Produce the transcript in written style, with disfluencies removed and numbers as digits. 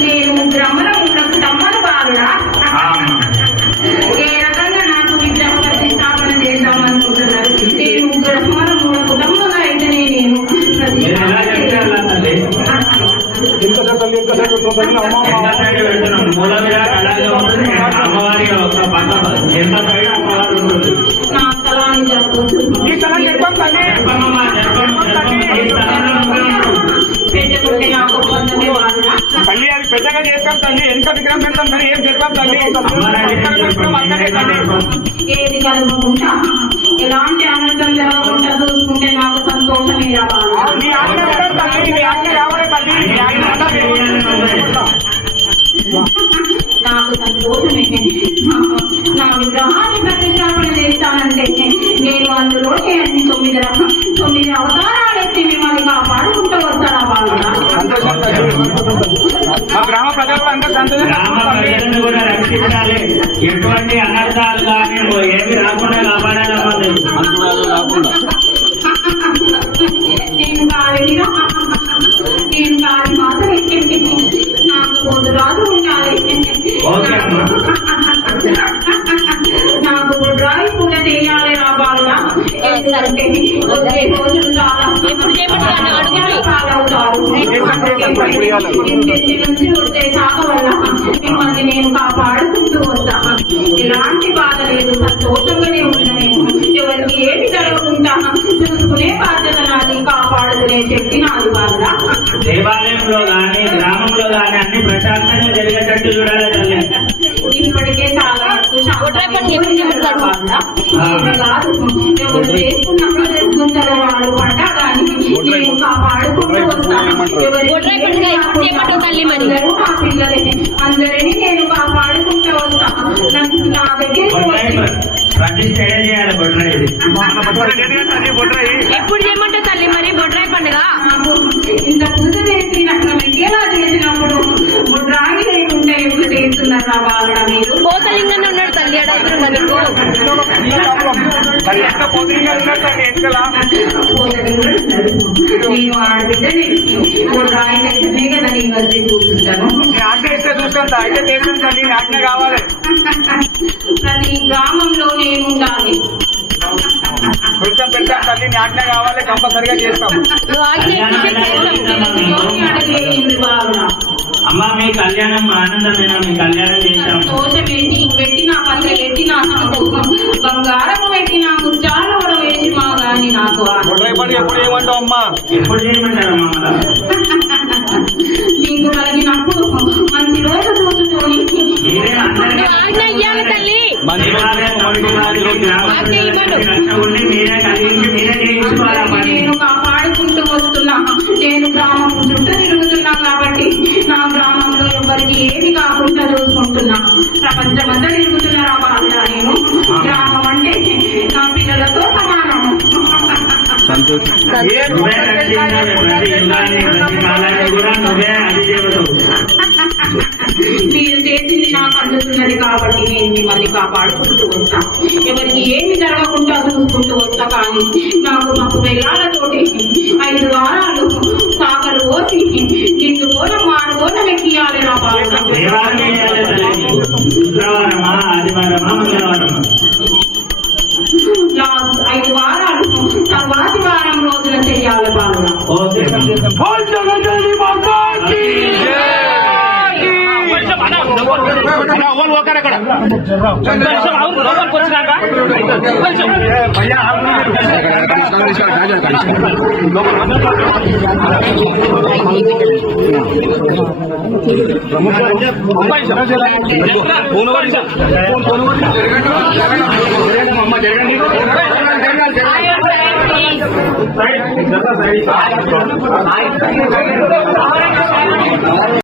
నేను బ్రహ్మలో ఉన్నప్పుడు అమ్మను బాలుడా సైడ్ పెడుతున్నాం. మూల విరాట్ అలాగే ఉంటుంది. అమ్మవారి ఒక పక్క ఎంత సైడ్ అమ్మవారు ఉంటుంది. నా స్థలాన్ని జరుగుతుంది. ఈ స్థలం చెప్పమ్మా, పెట్టుకుంటే నాకు పొందమే వాళ్ళ తల్లి అది పెద్దగా చేస్తాం తల్లి. ఎంత విగ్రహం పెడతాం తల్లి, ఏం చెప్తాం తల్లి. ఏది కలుగుకుంటా ఎలాంటి అనర్థం జరగకుండా చూసుకుంటే నాకు సంతోషమే రావాలి. మీ ఆజ్ఞ తల్లి, మీ ఆజ్ఞ రావాలి తల్లి, మీ ఆజ్ఞ నాకు సంతోషమే. నా విగ్రహాన్ని ప్రతిష్టాపన చేస్తానంటే నేను అందులోనే అన్ని 9 అవతారాలు ఎత్తి మిమ్మల్ని కాపాడుకుంటూ వస్తాను. మా గ్రామ ప్రజలు అంతా సంతోషాలను కూడా రక్షించాలి. ఎటువంటి అనర్థాలు కానీ ఏమి రాకుండా కాపాడాలమ్మా. నేను కాలి మాత్రం ఎక్కింది. నాకు పొద్దు రాజు ఉండాలి. నాకు బుడ్రాయి పూజ చేయాలి రావాలా. ఎందుకంటే వచ్చే రోజులు చాలా అవుతారు. ఇంటి నుంచి వచ్చే సాగ వల్ల మిమ్మల్ని నేను కాపాడుకుంటూ వస్తాను. ఎలాంటి బాధ లేదు, సంతోషంగానే ఉన్నాను. ఎవరికి ఏమి జరగకుండా చూసుకునే బాధ్యత నాది, కాపాడుకునే శక్తి నాది. బాధ దేవాలయంలో గాని గ్రామంలో గాని అన్ని ప్రశాంతంగా జరిగేటట్టు చూడాలి తల్లి. ఇప్పటికే చాలా కాదు ఎవరు చేసుకున్నప్పుడు వాళ్ళు పడ్డా కానీ నేను కాపాడుకుంటూ వస్తాను. అందరూ నా పిల్లలే, అందరినీ నేను కాపాడుకుంటూ వస్తాను. నా దగ్గర ప్రతిష్ట చేయాలి బొడ్రాయి. ఎప్పుడు చేయమంటే తల్లి మరి బొడ్రాయి పండుగ నాకు ఇంత పూజ చేసి నాకు ఎలా చేసినప్పుడు బొడ్రాయి లేకుంటే ఎప్పుడు చేస్తున్నారా వాళ్ళ మీరు? పోతలింగన్న ఉన్నాడు తల్లి నేను ఆడబిడ్డని బొడ్రాయి అయితేనే కదా నేను వచ్చి కూర్చుంటాను. ప్రతి గ్రామంలో నేను ఉండాలి. తల్లి ఆజ్ఞ కావాలి, కంపల్సరిగా చేస్తాం. అమ్మ మీ కళ్యాణం ఆనందమైన మీ కళ్యాణం చేశాం. సంతోషమేంటి పెట్టిన పల్లె పెట్టిన బంగారం పెట్టిన ముచ్చాలు కూడా వేసి మా గాని నాకు ఎప్పుడు ఏమంటావు అమ్మా? ఎప్పుడు చేయమంటారమ్మా? మీకు కలిగినప్పుడు మంచి రోజు చూసుకొని మీరే అందరికీ తల్లి నేను కాపాడుకుంటూ వస్తున్నా. నేను గ్రామం చుట్టూ తిరుగుతున్నా కాబట్టి నా గ్రామంలో ఎవరికి ఏమి కాకుండా చూసుకుంటున్నా. ప్రపంచమంతా తిరుగుతున్నా బాధ. నేను గ్రామం అంటే నా పిల్లలతో సమానం. మీరు చేసింది నాకు అందుతున్నది కాబట్టి నేను మిమ్మల్ని కాపాడుకుంటూ వస్తా. ఎవరికి ఏమి జరగకుండా చూసుకుంటూ వస్తా. కానీ మాకు బెల్లాలతోటి 5 వారాలు సాకలు పోసి నిన్ను కోలం మాడుకోవడం ఎక్కియాలి. నా శుక్రవారమా ఆదివారమా మంగళవారమా? 5 వారాలు తర్వాతి వారం రోజున చెయ్యాలి. బాగా జరగండి.